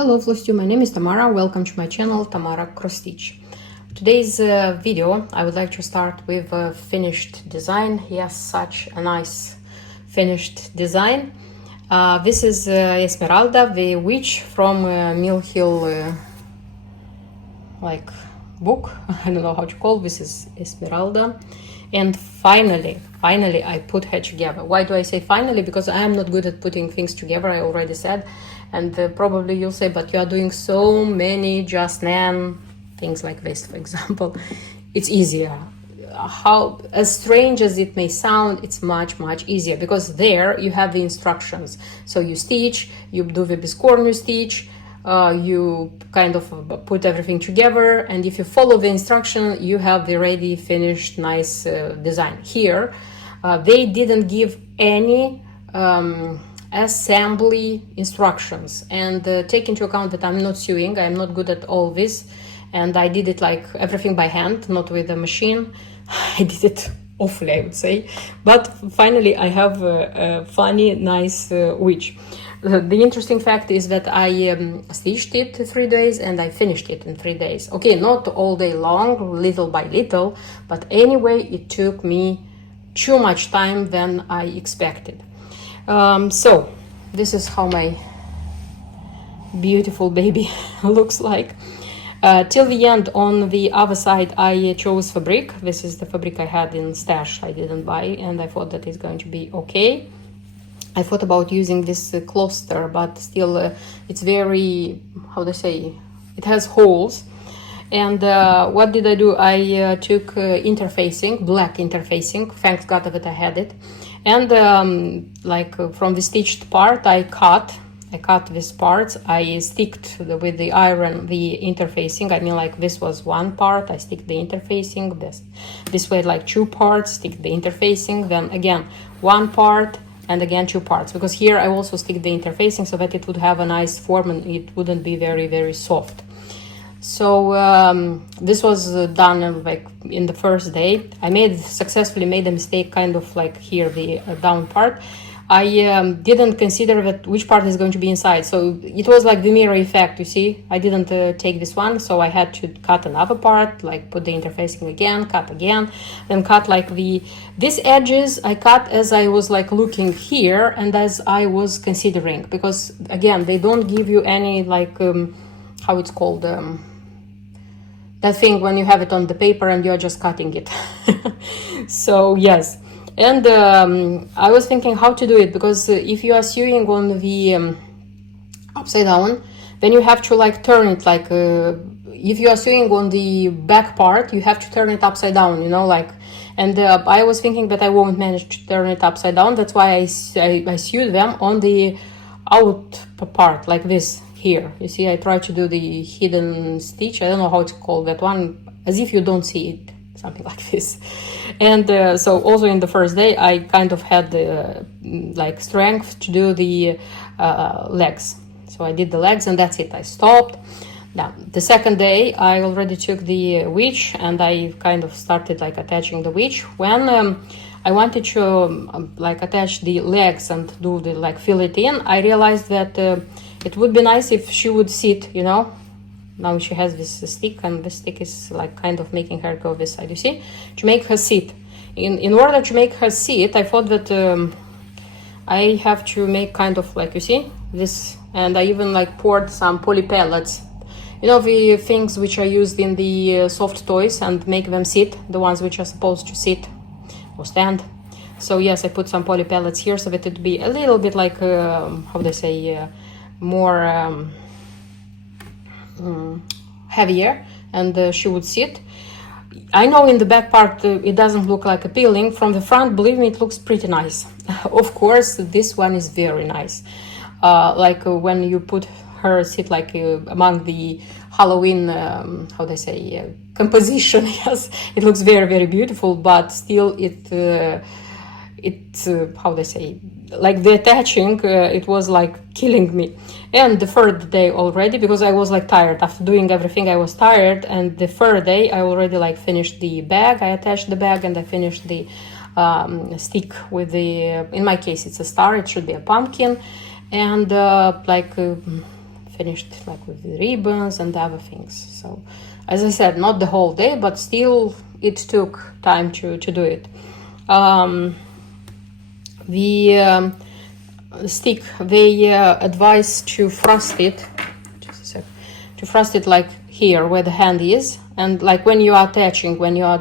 Hello Floss2, my name is Tamara. Welcome to my channel Tamara Cross Stitch. Today's video I would like to start with a finished design. Yes, such a nice finished design. This is Esmeralda, the witch from Mill Hill book. I don't know how to call this. Is Esmeralda, and finally I put her together. Why do I say finally? Because I am not good at putting things together, I already said. And probably you'll say, but you are doing so many just nan things like this, for example. It's easier. How, as strange as it may sound, it's much easier, because there you have the instructions. So you stitch, you do the biscornu stitch, you kind of put everything together, and if you follow the instruction, you have the ready, finished, nice design. Here, they didn't give any assembly instructions, and take into account that I'm not sewing, I'm not good at all this, and I did it like everything by hand, not with a machine. I did it awfully, I would say, but finally I have a funny, nice witch. The interesting fact is that I stitched it 3 days and I finished it in 3 days. Okay, not all day long, little by little, but anyway, it took me too much time than I expected. So this is how my beautiful baby looks like. Till the end, on the other side, I chose fabric. This is the fabric I had in stash, I didn't buy, and I thought that it's going to be okay. I thought about using this cluster, but still it's very, how do I say, it has holes. And what did I do? I took interfacing, black interfacing, thanks God that I had it. And from the stitched part, I cut these parts. I sticked with the iron the interfacing. I mean, like, this was one part, I stick the interfacing. This way, like 2 parts, stick the interfacing. Then again, 1 part, and again 2 parts. Because here I also stick the interfacing so that it would have a nice form and it wouldn't be very soft. So this was done like in the first day. I successfully made a mistake, kind of like here, the down part. I didn't consider that which part is going to be inside. So it was like the mirror effect, you see. I didn't take this one, so I had to cut another part, like put the interfacing again, cut again, then cut like these edges I cut as I was like looking here and as I was considering, because again, they don't give you any like, how it's called, that thing when you have it on the paper and you're just cutting it. So yes, and I was thinking how to do it, because if you are sewing on the upside down, then you have to like turn it, like if you are sewing on the back part, you have to turn it upside down, you know, like. And I was thinking that I won't manage to turn it upside down. That's why I sewed them on the out part, like this. Here, you see, I try to do the hidden stitch. I don't know how to call that one, as if you don't see it, something like this. And so also in the first day, I kind of had like strength to do the legs. So I did the legs and that's it, I stopped. Now, the second day, I already took the witch and I kind of started like attaching the witch. When I wanted to like attach the legs and do the like fill it in, I realized that it would be nice if she would sit, you know. Now she has this stick, and the stick is like kind of making her go this side, you see, to make her sit. In order to make her sit, I thought that I have to make kind of like, you see, this, and I even like poured some poly pellets, you know, the things which are used in the soft toys, and make them sit, the ones which are supposed to sit or stand. So yes, I put some poly pellets here so that it would be a little bit like, how do I say, more heavier, and she would sit. I know in the back part it doesn't look like appealing. From the front, believe me, it looks pretty nice. Of course, this one is very nice. Like when you put her sit like among the Halloween, how do I say, composition. Yes, it looks very beautiful, but still how do I say, like the attaching, it was like killing me. And the third day already, because I was like tired after doing everything, I was tired. And the third day I already like finished the bag, I attached the bag, and I finished the stick with the, in my case it's a star, it should be a pumpkin, and finished like with the ribbons and other things. So as I said, not the whole day, but still it took time to do it. The stick, they advise to frost it, just a sec, to frost it like here where the hand is, and like when you are attaching, when you are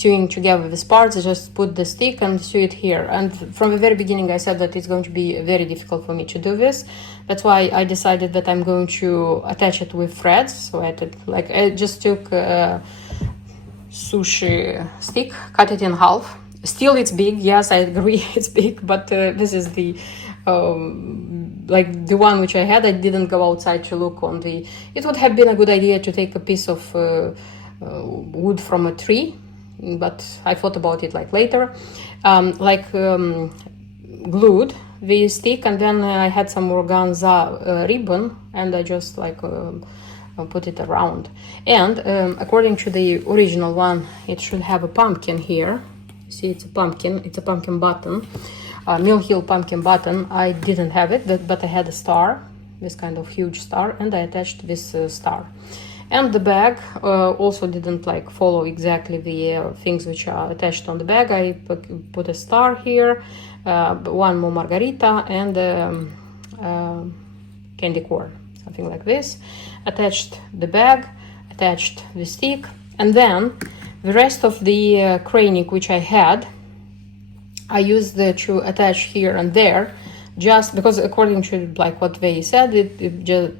sewing together the parts, just put the stick and sew it here. And from the very beginning I said that it's going to be very difficult for me to do this. That's why I decided that I'm going to attach it with threads. So I just took a sushi stick, cut it in half. Still it's big, yes, I agree, it's big, but this is the like the one which I had. I didn't go outside to look on the... It would have been a good idea to take a piece of wood from a tree, but I thought about it like later. Glued the stick, and then I had some organza ribbon, and I just put it around. And according to the original one, it should have a pumpkin here. See, it's a pumpkin button, mill heel pumpkin button. I didn't have it, but I had a star, this kind of huge star, and I attached this star. And the bag also didn't follow exactly the things which are attached on the bag. I put a star here, one more margarita, and candy corn, something like this. Attached the bag, attached the stick, and then the rest of the craning which I had, I used to attach here and there, just because according to what they said, it just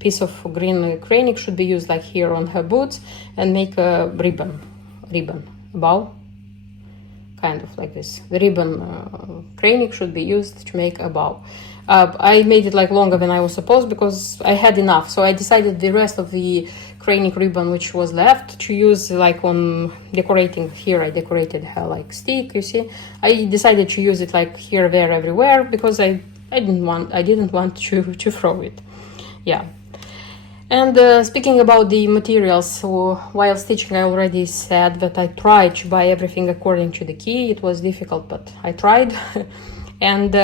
piece of green craning should be used here on her boots and make a ribbon, bow, kind of like this. The ribbon craning should be used to make a bow. I made it longer than I was supposed because I had enough, so I decided the rest of the craning ribbon which was left to use on decorating. Here I decorated her stick, you see. I decided to use it here, there, everywhere, because I didn't want to throw it. Yeah. And speaking about the materials, so while stitching I already said that I tried to buy everything according to the key. It was difficult, but I tried. And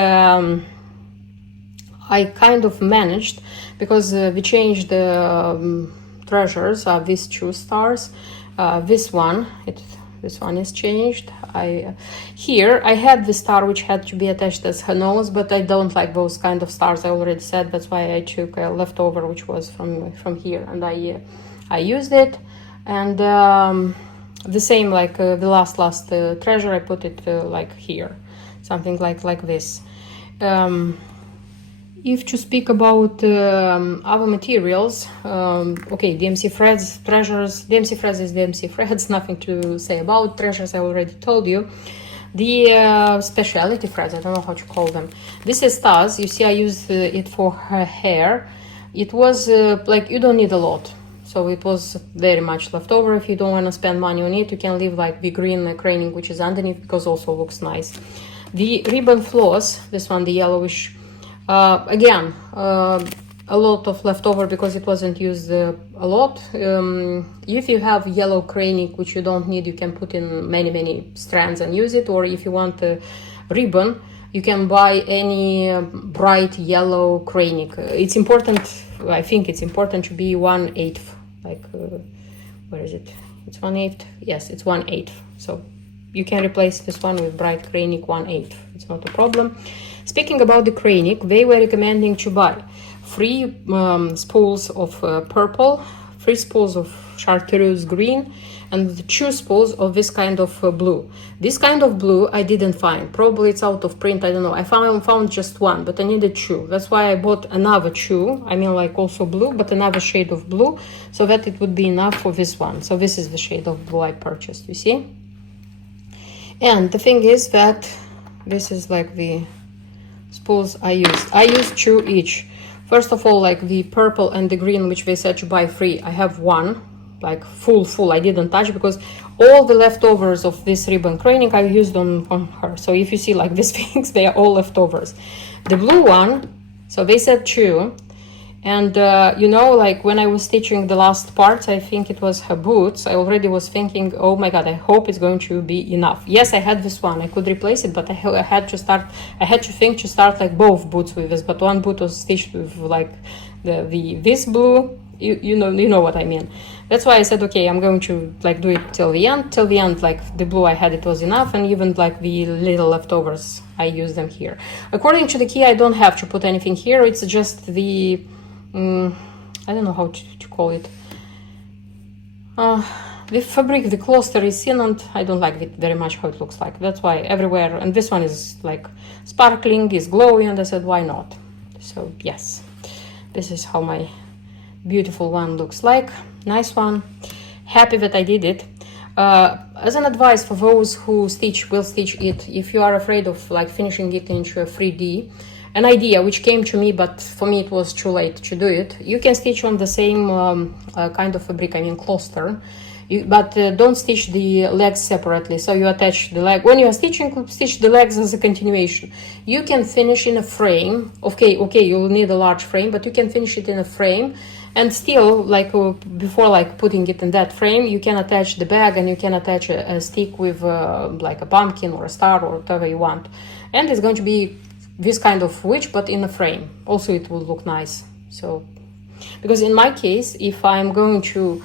I kind of managed, because we changed the treasures of these two stars. This one is changed. Here I had the star which had to be attached as her nose, but I don't like those kind of stars. I already said, that's why I took a leftover which was from here, and I used it. And the same the last treasure, I put it here, something like this. If to speak about other materials, okay, DMC threads, treasures, DMC threads is DMC threads, nothing to say about. Treasures I already told you. The specialty threads, I don't know how to call them. This is stars, you see I used it for her hair. It was you don't need a lot, so it was very much left over. If you don't want to spend money on it, you can leave the green craning which is underneath, because also looks nice. The ribbon floss, this one, the yellowish, again, a lot of leftover because it wasn't used a lot. If you have yellow craning which you don't need, you can put in many strands and use it. Or if you want a ribbon, you can buy any bright yellow craning. It's important, I think it's important to be 1/8, where is it? It's 1/8. Yes, it's 1/8. So you can replace this one with bright craning 1/8. It's not a problem. Speaking about the craning, they were recommending to buy 3 spools of purple, 3 spools of chartreuse green, and 2 spools of this kind of blue. This kind of blue I didn't find. Probably it's out of print, I don't know. I found just 1, but I needed 2. That's why I bought another 2. I mean also blue, but another shade of blue, so that it would be enough for this one. So this is the shade of blue I purchased, you see. And the thing is that this is the spools I used. I used 2 each. First of all, the purple and the green, which they said to buy 3. I have 1, full. I didn't touch because all the leftovers of this ribbon craning I used on her. So if you see these things, they are all leftovers. The blue one, so they said 2. And you know, like when I was stitching the last parts, I think it was her boots, I already was thinking, oh my god, I hope it's going to be enough. Yes, I had this one, I could replace it, but I had to think to start like both boots with this, but one boot was stitched with like this blue, you know what I mean. That's why I said, okay, I'm going to like do it till the end, like the blue I had, it was enough, and even like the little leftovers, I use them here. According to the key, I don't have to put anything here, it's just the I don't know how to call it. The fabric, the cluster is thin, and I don't like it very much how it looks like. That's why everywhere, and this one is like sparkling, is glowy, and I said, why not? So yes, this is how my beautiful one looks like. Nice one. Happy that I did it. As an advice for those who will stitch it, if you are afraid of like finishing it into a 3D, an idea which came to me, but for me it was too late to do it, you can stitch on the same kind of fabric, I mean cluster, but don't stitch the legs separately. So you attach the leg, when you are stitching, stitch the legs as a continuation. You can finish in a frame, okay, you'll need a large frame, but you can finish it in a frame, and still, like before like putting it in that frame, you can attach the bag, and you can attach a stick with like a pumpkin or a star or whatever you want, and it's going to be this kind of witch, but in a frame. Also it will look nice. So because in my case, if I'm going to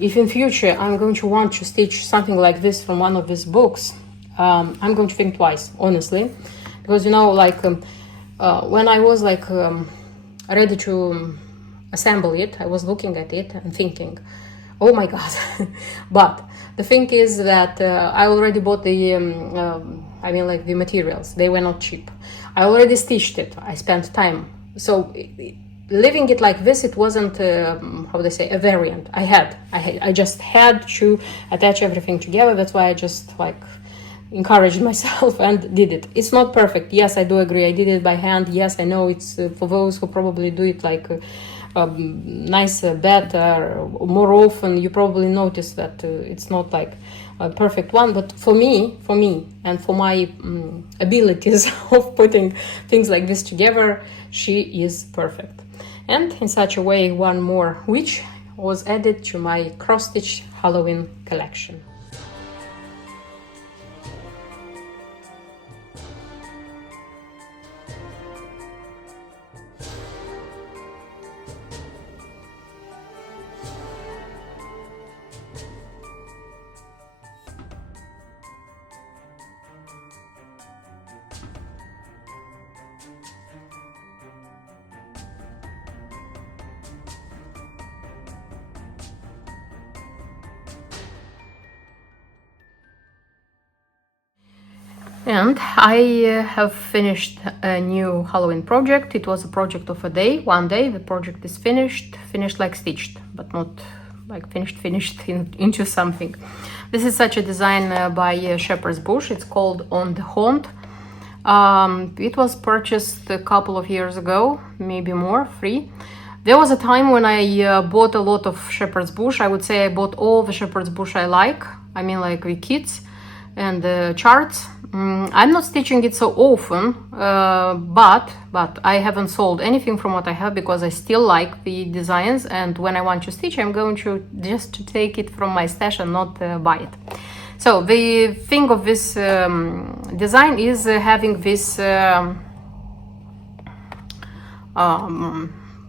if in future I'm going to want to stitch something like this from one of these books, I'm going to think twice, honestly, because you know, like when I was like ready to assemble it, I was looking at it and thinking, oh my god. But the thing is that I already bought the I mean like the materials, they were not cheap. I already stitched it, I spent time. So leaving it like this, it wasn't how they say, a variant. I just had to attach everything together. That's why I just like encouraged myself and did it. It's not perfect, yes, I do agree, I did it by hand. Yes, I know it's for those who probably do it like nicer, better, more often, you probably notice that it's not like a perfect one, but for me and for my abilities of putting things like this together, she is perfect. And in such a way, one more witch was added to my cross-stitch Halloween collection. And I have finished a new Halloween project. It was a project of a day, one day. The project is finished like stitched, but not like finished into something. This is such a design by Shepherd's Bush. It's called On the Haunt. It was purchased a couple of years ago, maybe more, free. There was a time when I bought a lot of Shepherd's Bush. I would say I bought all the Shepherd's Bush I like. I mean like the kits and the charts. I'm not stitching it so often, but I haven't sold anything from what I have because I still like the designs, and when I want to stitch, I'm going to just take it from my stash and not buy it. So the thing of this design is having this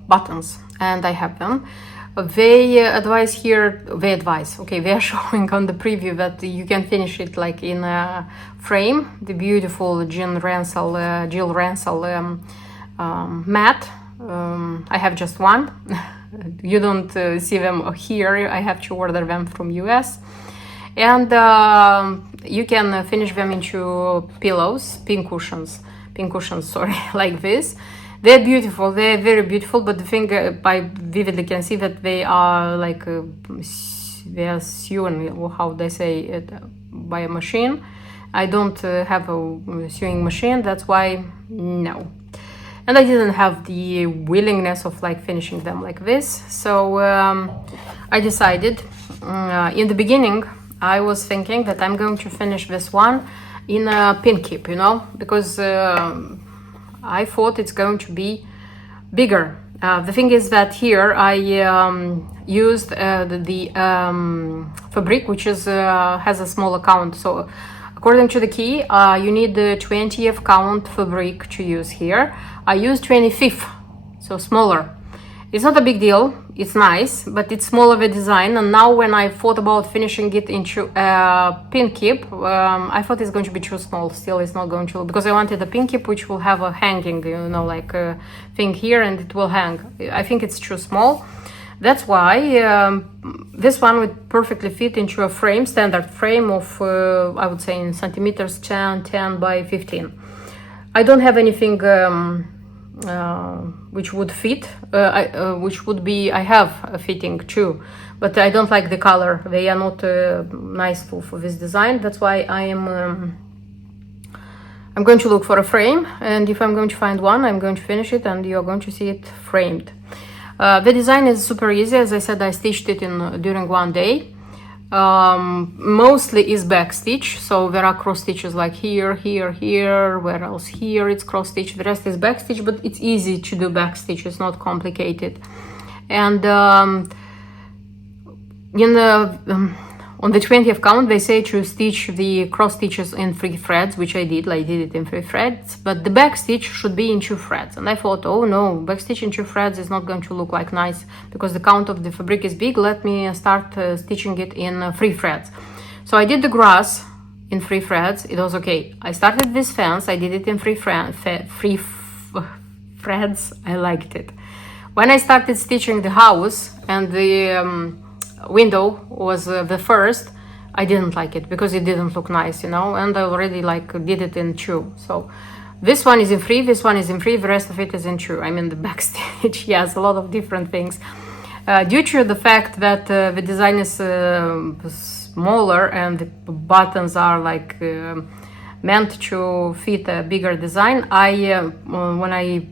buttons, and I have them. They advise, okay, they are showing on the preview that you can finish it like in a frame. The beautiful Jill Ransell mat. I have just one. You don't see them here. I have to order them from US. And you can finish them into pillows, pin cushions, sorry, like this. They're beautiful, they're very beautiful, but the thing I vividly can see that they are like, they are sewn, how they say it, by a machine. I don't have a sewing machine, that's why no. And I didn't have the willingness of like finishing them like this. So I decided, in the beginning, I was thinking that I'm going to finish this one in a pin keep, you know, because I thought it's going to be bigger. The thing is that here I used the fabric, which is has a smaller count. So according to the key, you need the 20th count fabric to use here. I used 25th, so smaller. It's not a big deal, it's nice, but it's smaller of a design. And now when I thought about finishing it into a pin keep, I thought it's going to be too small. Still, it's not going to, because I wanted a pin keep which will have a hanging, you know, like a thing here, and it will hang. I think it's too small. That's why this one would perfectly fit into a frame, standard frame of, I would say in centimeters, 10 by 15. I don't have anything which would fit, which would be, I have a fitting too, but I don't like the color. They are not nice for this design. That's why I'm going to look for a frame, and if I'm going to find one, I'm going to finish it and you're going to see it framed. The design is super easy. As I said, I stitched it during one day. Mostly is back stitch, so there are cross stitches like here, here, here, where else here it's cross stitch. The rest is back stitch, but it's easy to do back stitch, it's not complicated. And on the 20th count they say to stitch the cross stitches in 3 threads, which I did it in 3 threads, but the back stitch should be in 2 threads. And I thought, oh no, back stitch in 2 threads is not going to look like nice because the count of the fabric is big. Let me start stitching it in 3 threads. So I did the grass in 3 threads. It was okay. I started this fence, I did it in 3 threads. I liked it. When I started stitching the house and the window was the first, I didn't like it because it didn't look nice, you know, and I already did it in 2. So this one is in 3, this one is in 3, the rest of it is in 2. I mean the back stitch, yes, a lot of different things. Due to the fact that the design is smaller and the buttons are meant to fit a bigger design, when I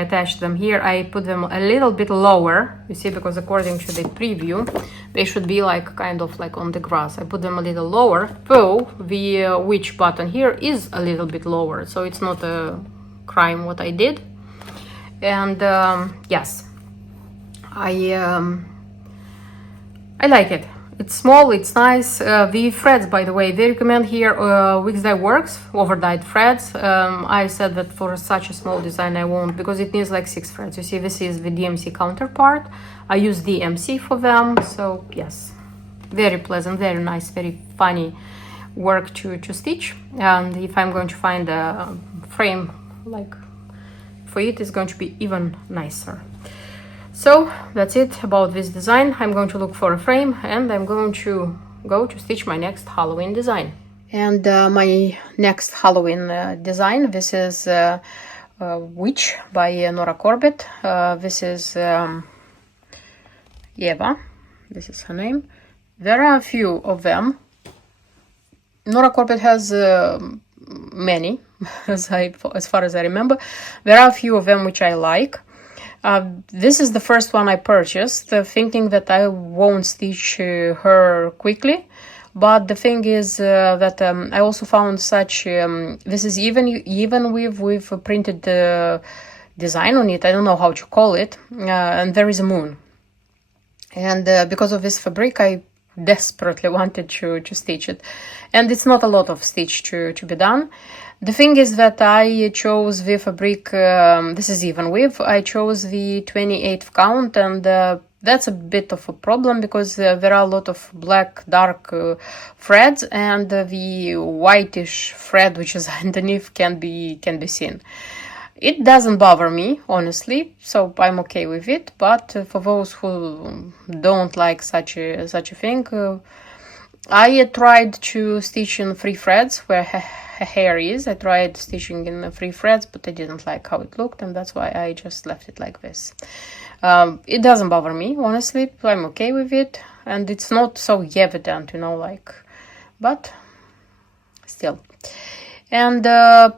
attached them here, I put them a little bit lower, you see, because according to the preview they should be kind of on the grass. I put them a little lower, though the which button here is a little bit lower, so it's not a crime what I did. And yes, I like it. It's small, it's nice. The threads, by the way, they recommend here Wix Dye Works, overdyed threads. I said that for such a small design I won't, because it needs 6 threads. You see, this is the DMC counterpart. I use DMC for them, so yes, very pleasant, very nice, very funny work to stitch. And if I'm going to find a frame for it, it's going to be even nicer. So that's it about this design. I'm going to look for a frame and I'm going to go to stitch my next Halloween design. And my next Halloween design, this is Witch by Nora Corbett. This is Eva, this is her name. There are a few of them. Nora Corbett has many, as far as I remember. There are a few of them which I like. This is the first one I purchased, thinking that I won't stitch her quickly. But the thing is that I also found such, this is even with a printed design on it, I don't know how to call it, and there is a moon. And because of this fabric, I desperately wanted to stitch it. And it's not a lot of stitch to be done. The thing is that I chose the fabric, this is even with, I chose the 28th count, and that's a bit of a problem because there are a lot of black dark threads, and the whitish thread which is underneath can be seen. It doesn't bother me, honestly, so I'm okay with it, but for those who don't like such a thing, I tried to stitch in 3 threads where her hair is. I tried stitching in 3 threads, but I didn't like how it looked, and that's why I just left it like this. It doesn't bother me, honestly. I'm okay with it, and it's not so evident, you know, but still. And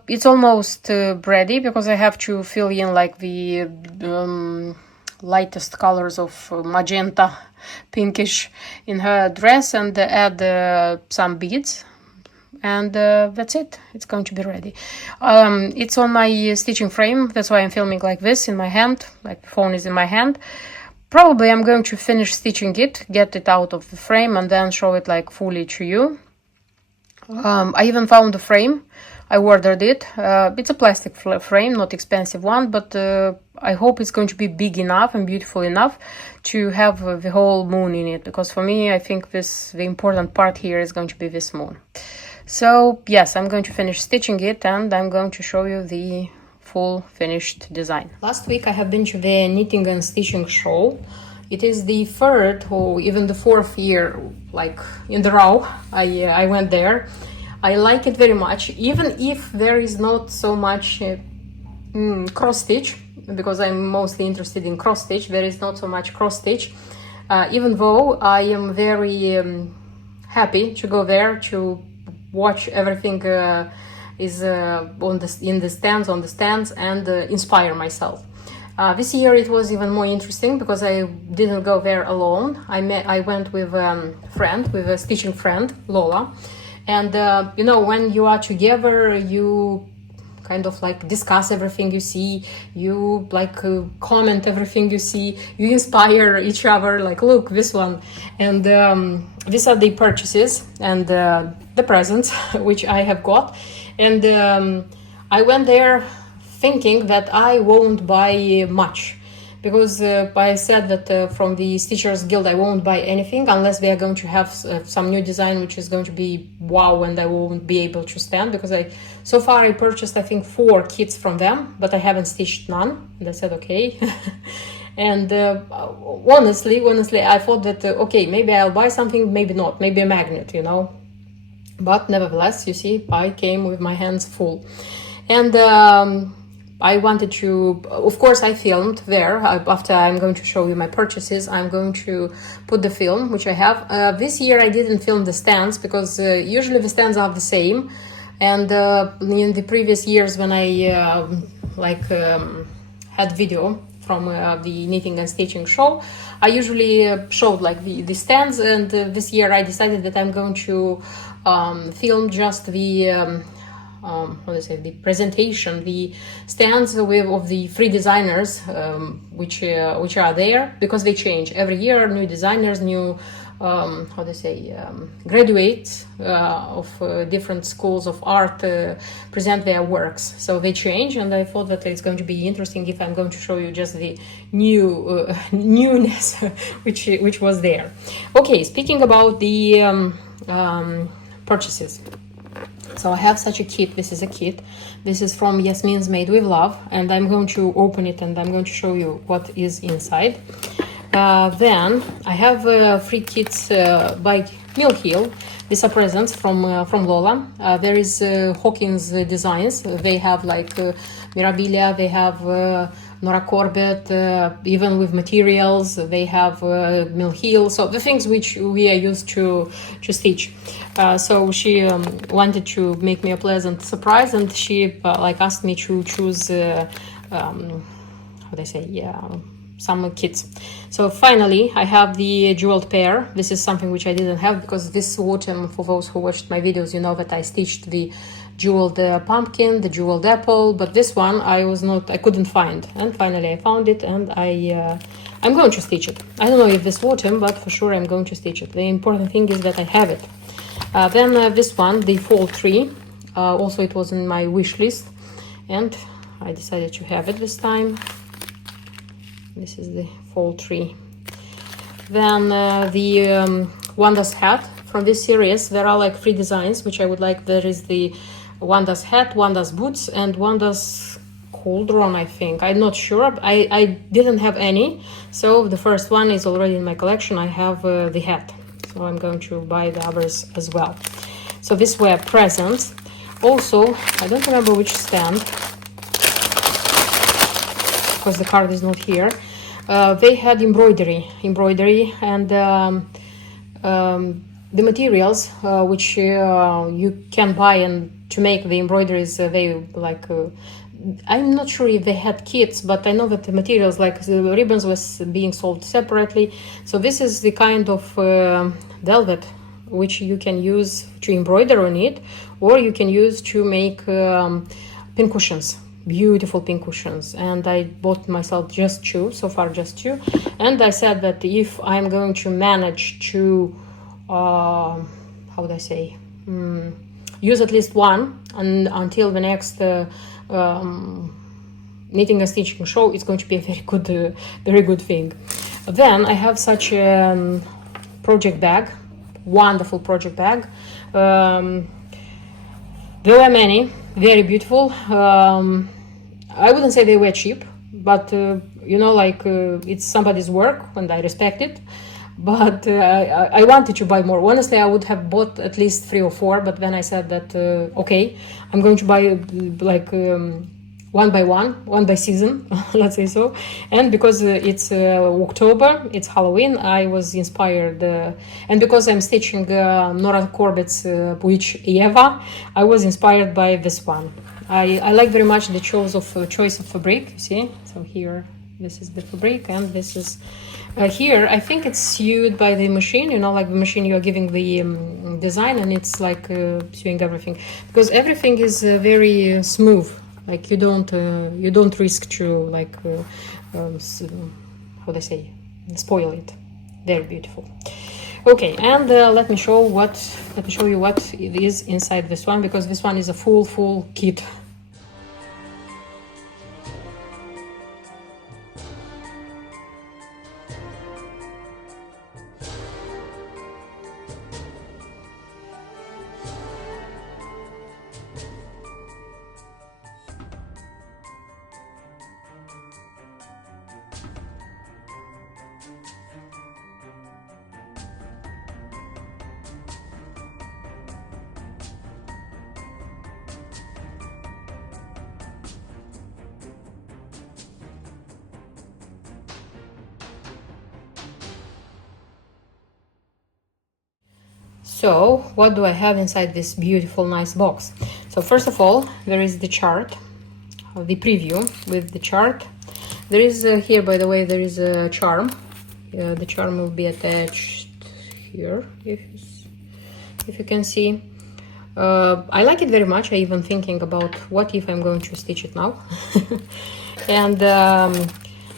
it's almost ready because I have to fill in the lightest colors of magenta, pinkish in her dress, and add some beads. and that's it. It's going to be ready. It's on my stitching frame. That's why I'm filming like this in my hand, like the phone is in my hand. Probably I'm going to finish stitching it, get it out of the frame, and then show it like fully to you. I even found a frame. I ordered it. It's a plastic frame, not expensive one, but I hope it's going to be big enough and beautiful enough to have the whole moon in it, because for me, I think the important part here is going to be this moon. So yes, I'm going to finish stitching it, and I'm going to show you the full finished design. Last week I have been to the knitting and stitching show. It is the third or even the fourth year, like in the row, I went there. I like it very much, even if there is not so much cross stitch, because I'm mostly interested in cross stitch. There is not so much cross stitch, even though I am very happy to go there to watch everything is on the stands and inspire myself. This year it was even more interesting because I didn't go there alone. I went with with a stitching friend, Lola. And, you know, when you are together, you kind of like discuss everything you see, you like comment everything you see, you inspire each other, like, look, this one. And these are the purchases and the presents which I have got. And I went there thinking that I won't buy much, because I said that from the Stitchers Guild I won't buy anything unless they are going to have some new design which is going to be wow and I won't be able to stand, because so far I purchased I think 4 kits from them, but I haven't stitched none, and I said okay. And honestly I thought that okay, maybe I'll buy something, maybe not, maybe a magnet, you know, but nevertheless, you see, I came with my hands full. And I wanted to, of course, I filmed there. After I'm going to show you my purchases, I'm going to put the film, which I have. This year I didn't film the stands because usually the stands are the same. And in the previous years when I had video from the knitting and stitching show, I usually showed like the stands. And this year I decided that I'm going to film just the the presentation, the stands of the 3 designers which are there, because they change every year. New designers, new graduates of different schools of art present their works, so they change. And I thought that it's going to be interesting if I'm going to show you just the new newness which was there. Okay, speaking about the purchases. So I have such a kit. This is a kit. This is from Yasmin's Made with Love, and I'm going to open it and I'm going to show you what is inside. Then I have 3 kits by Mill Hill. These are presents from Lola. There is Hawkins designs. They have like Mirabilia. They have Nora Corbett, even with materials. They have Mill Hill. So the things which we are used to stitch. So she wanted to make me a pleasant surprise, and she asked me to choose some kits. So finally I have the jeweled pear. This is something which I didn't have because this autumn, for those who watched my videos, you know that I stitched the jeweled pumpkin, the jeweled apple, but this one I couldn't find, and finally I found it, and I'm going to stitch it. I don't know if this autumn, but for sure I'm going to stitch it. The important thing is that I have it. Then this one, the fall tree, also it was in my wish list, and I decided to have it this time. This is the fall tree. Then the Wanda's hat. From this series there are like 3 designs which I would like. There is the Wanda's hat, Wanda's boots, and Wanda's cauldron, I think. I'm not sure. I didn't have any, so the first one is already in my collection. I have the hat, so I'm going to buy the others as well. So these were presents. Also, I don't remember which stand, because the card is not here. They had embroidery, and the materials which you can buy and to make the embroideries, they like I'm not sure if they had kits, but I know that the materials like the ribbons was being sold separately. So this is the kind of velvet which you can use to embroider on it, or you can use to make pin cushions, beautiful pin cushions. And I bought myself just two, so far just two. And I said that if I'm going to manage to, how would I say, use at least one and until the next knitting and stitching show, it's going to be a very good thing. Then I have such a project bag, wonderful project bag. There were many, very beautiful. I wouldn't say they were cheap, but you know, like it's somebody's work and I respect it. But I wanted to buy more. Honestly, I would have bought at least 3 or 4, but then I said that okay, I'm going to buy like one by one by season, let's say so. And because it's October, it's Halloween, I was inspired, and because I'm stitching Nora Corbett's Witch Eva, I was inspired by this one. I like very much the choice of fabric, you see. So here, this is the fabric, and this is here, I think it's sewed by the machine, you know, like the machine you are giving the design, and it's like sewing everything, because everything is very smooth. Like you don't risk to like how do I say, spoil it. Very beautiful. Okay, and let me show you what it is inside this one, because this one is a full kit. So what do I have inside this beautiful nice box? So first of all, there is the chart, the preview with the chart. There is here, by the way, there is a charm. The charm will be attached here, if you can see. I like it very much. I even thinking about what if I'm going to stitch it now. And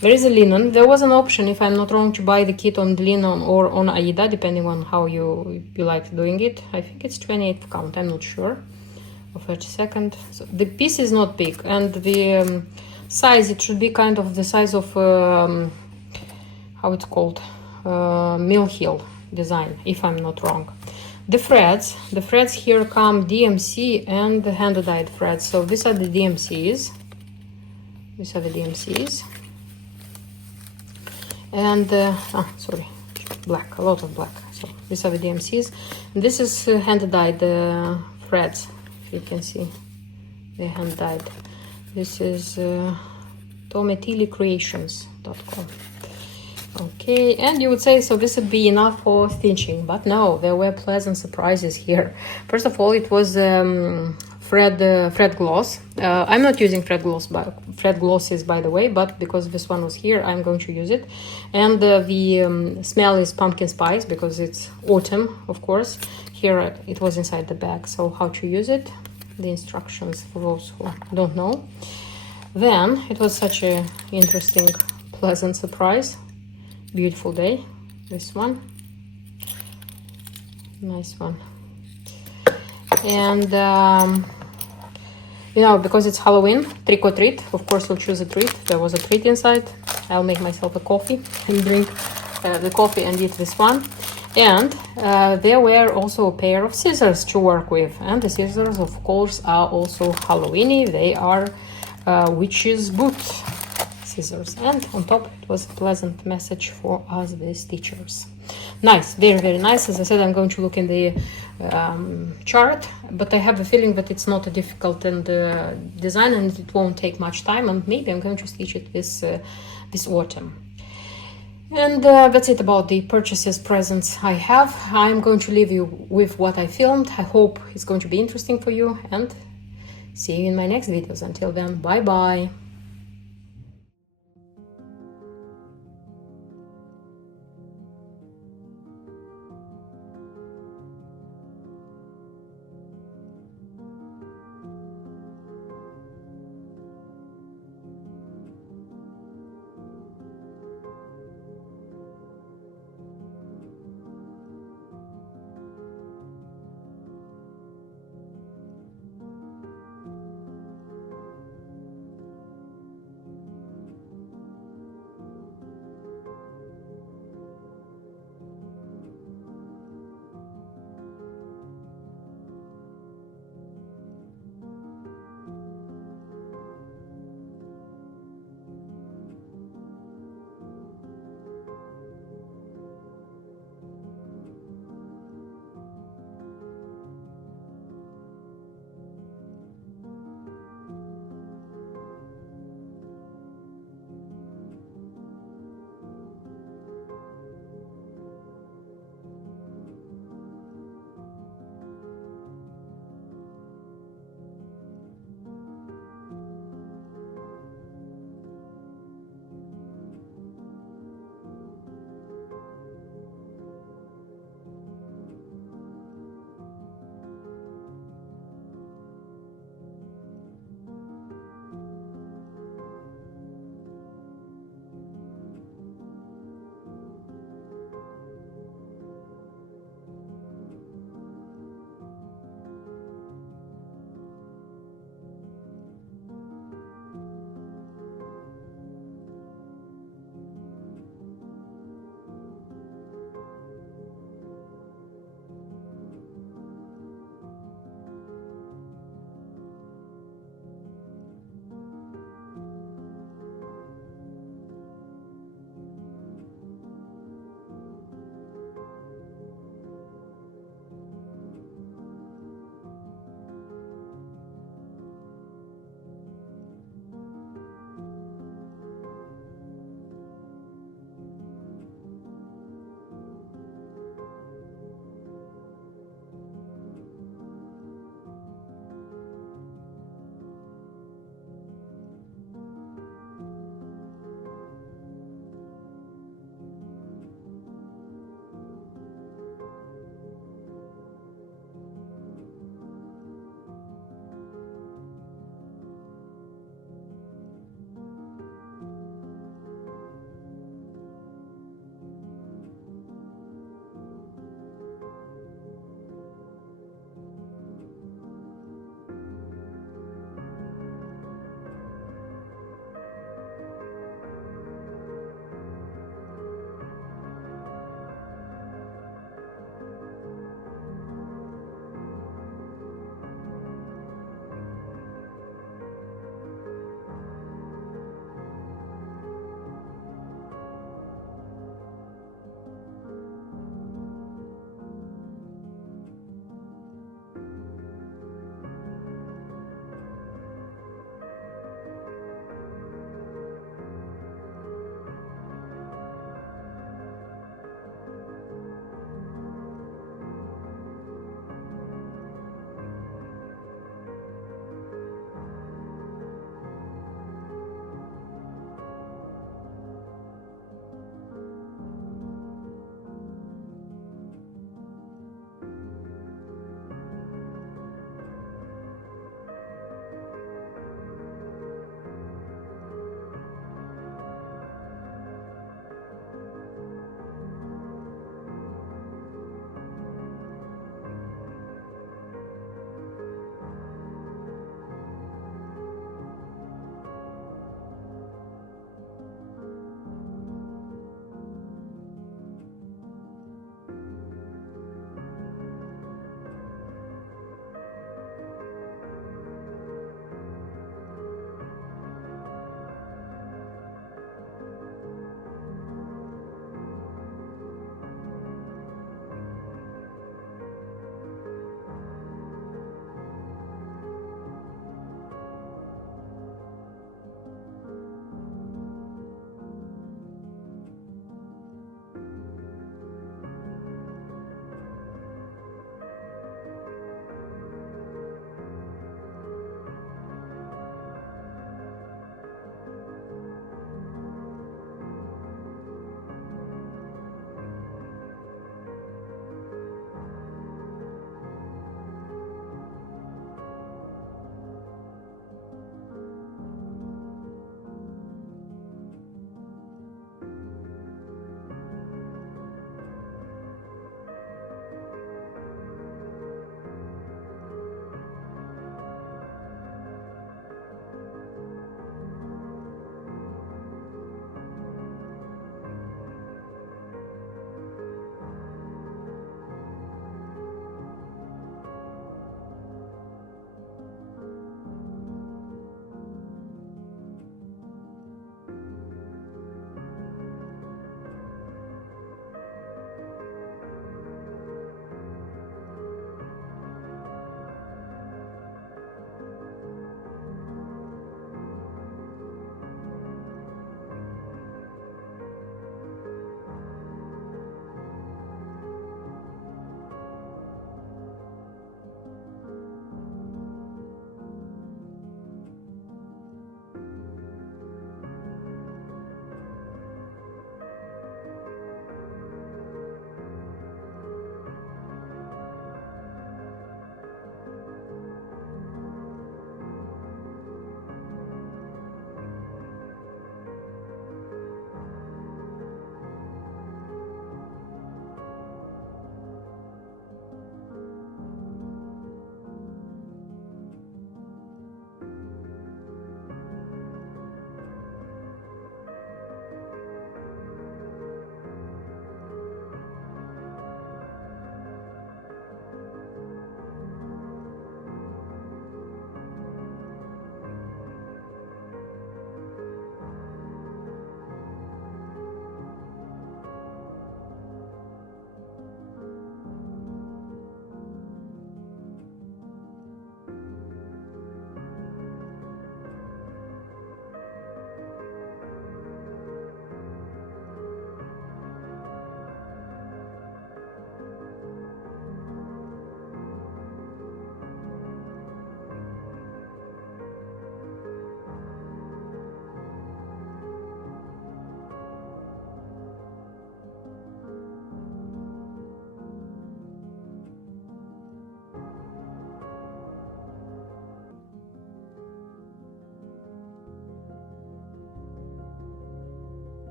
there is a linen. There was an option, if I'm not wrong, to buy the kit on the linen or on Aida, depending on how you like doing it. I think it's 28 count, I'm not sure. Or 32nd. So the piece is not big, and the size, it should be kind of the size of how it's called, mill heel design, if I'm not wrong. The threads here come DMC and hand-dyed threads. So these are the DMCs. And sorry, black, a lot of black. So these are the DMCs. And this is hand-dyed threads, if you can see. They're hand-dyed. This is tometili.creations.com. Okay, and you would say, so this would be enough for stitching, but no, there were pleasant surprises here. First of all, it was thread gloss. I'm not using thread glosses, by the way, but because this one was here, I'm going to use it. And the smell is pumpkin spice, because it's autumn, of course. Here it was inside the bag. So how to use it, the instructions for those who don't know. Then it was such a interesting, pleasant surprise. Beautiful day, this one, nice one. And you know, because it's Halloween, trick or treat, of course we'll choose a treat. There was a treat inside. I'll make myself a coffee and drink the coffee and eat this one. And there were also a pair of scissors to work with, and the scissors, of course, are also Halloweeny. They are witch's boot scissors, and on top it was a pleasant message for us, the stitchers. Nice, very nice. As I said, I'm going to look in the chart, but I have a feeling that it's not a difficult design, and it won't take much time, and maybe I'm going to stitch it this autumn. And that's it about the purchases, presents I have. I'm going to leave you with what I filmed. I hope it's going to be interesting for you, and see you in my next videos. Until then, bye bye.